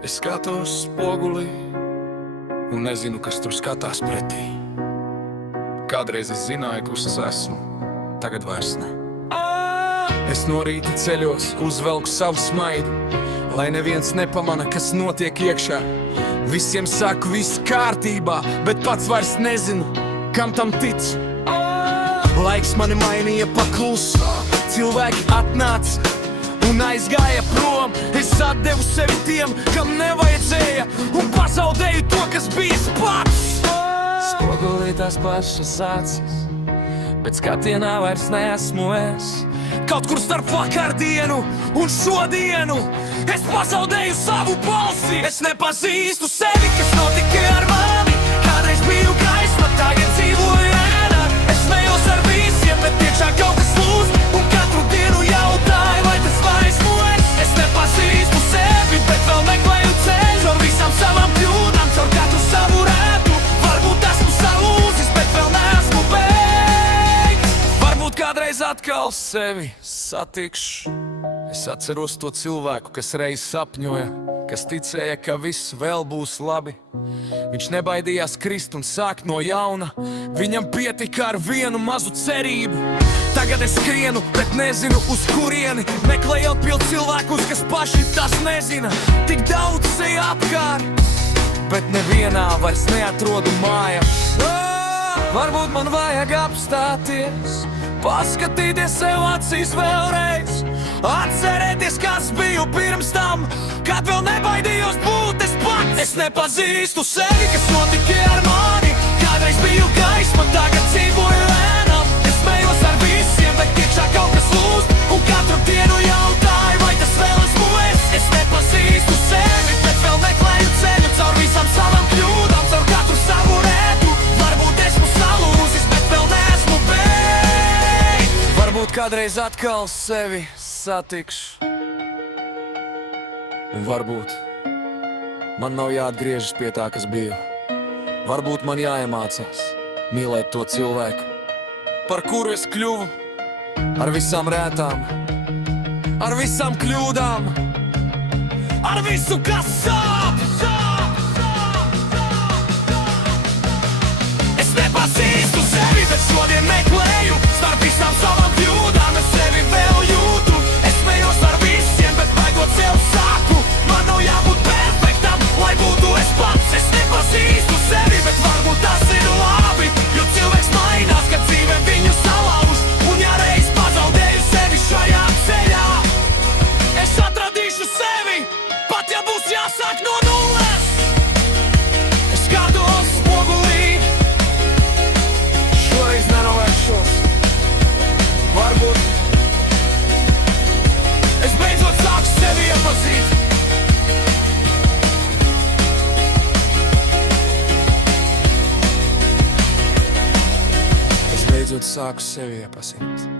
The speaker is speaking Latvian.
Es skatos spogulī un nezinu, kas tur skatās pretī. Kādreiz es zināju, kurš es esmu, tagad vairs ne. Es no rīta ceļos, uzvelku savu smaidu, lai neviens nepamana, kas notiek iekšā. Visiem saku, viss kārtībā, bet pats vairs nezinu, kam tam tic. Laiks mani mainīja paklusu, cilvēki atnāca un aizgāja prom. Es atdevu sevi tiem, kam nevajadzēja, un pazaudēju to, kas bijis pats. Spogulī tās pašas acis, bet skatienā vairs neesmu es. Kaut kur starp vakardienu un šodienu es pazaudēju savu balsi. Es nepazīstu sevi, kas notika ar mani. Kādreiz biju gaisma, tagad dzīvoju ēnā. Es smējos ar visiem, bet iekšā kaut kas lūdz, un katru dienu jautāju, vai tas esmu es. Es nepazīstu sevi, bet vēl meklēju ceļu ar visām savām kļūdām, caur katru savu rētu. Varbūt esmu salūzis, bet vēl neesmu beigts. Varbūt kādreiz atkal sevi satikšu. Es atceros to cilvēku, kas reiz sapņoja, kas ticēja, ka viss vēl būs labi. Viņš nebaidījās krist un sākt no jauna. Viņam pietika ar vienu mazu cerību. Tagad es skrienu, bet nezinu uz kurieni. Meklējot pil cilvēkus, kas paši tas nezina. Tik daudz seja apkārt, bet nevienā vairs neatrodu mājas. Varbūt man vajag apstāties, paskatīties sev acīs vēlreiz. Atcerēties, kas biju pirms tam, kad vēl nebaidījos būt es pats. Es nepazīstu sevi, kas notika ar mani. Kādreiz biju gaisma, tagad dzīvoju ēnā. Es smējos ar visiem, bet iekšā kaut kas lūst, un katru dienu jautāju, vai tas vēl esmu es. Es nepazīstu sevi, bet vēl meklēju ceļu caur visām savām kļūdām, caur katru savu rētu. Varbūt esmu salūzis, bet vēl neesmu beigts. Varbūt kādreiz atkal sevi satikšu. Un varbūt man nav jāatgriežas pie tā, kas biju. Varbūt man jāiemācās mīlēt to cilvēku, par kuru es kļuvu. Ar visām rētām, ar visām kļūdām, ar visu, kas sāp. Es nepazīstu sevi, bet šodien meklēju starp visām savām kļūdām. Es sevi vēl jūtu. Es smējos ar visiem, bet baidot sev saku, man nav jābūt perfektam, lai būtu es pats. Es nepazīstu sevi, bet varbūt tas ir labi, jo cilvēks mainās, kad dzīve viņu salauž. Un ja reiz pazaudēju sevi šajā ceļā, es atradīšu sevi, pat ja būs jāsāk no nulles. Es skatos spogulī, šoreiz nenovēršos. Varbūt es beidzot sāku sevi iepazīt. Es beidzot sāku sevi iepazīt.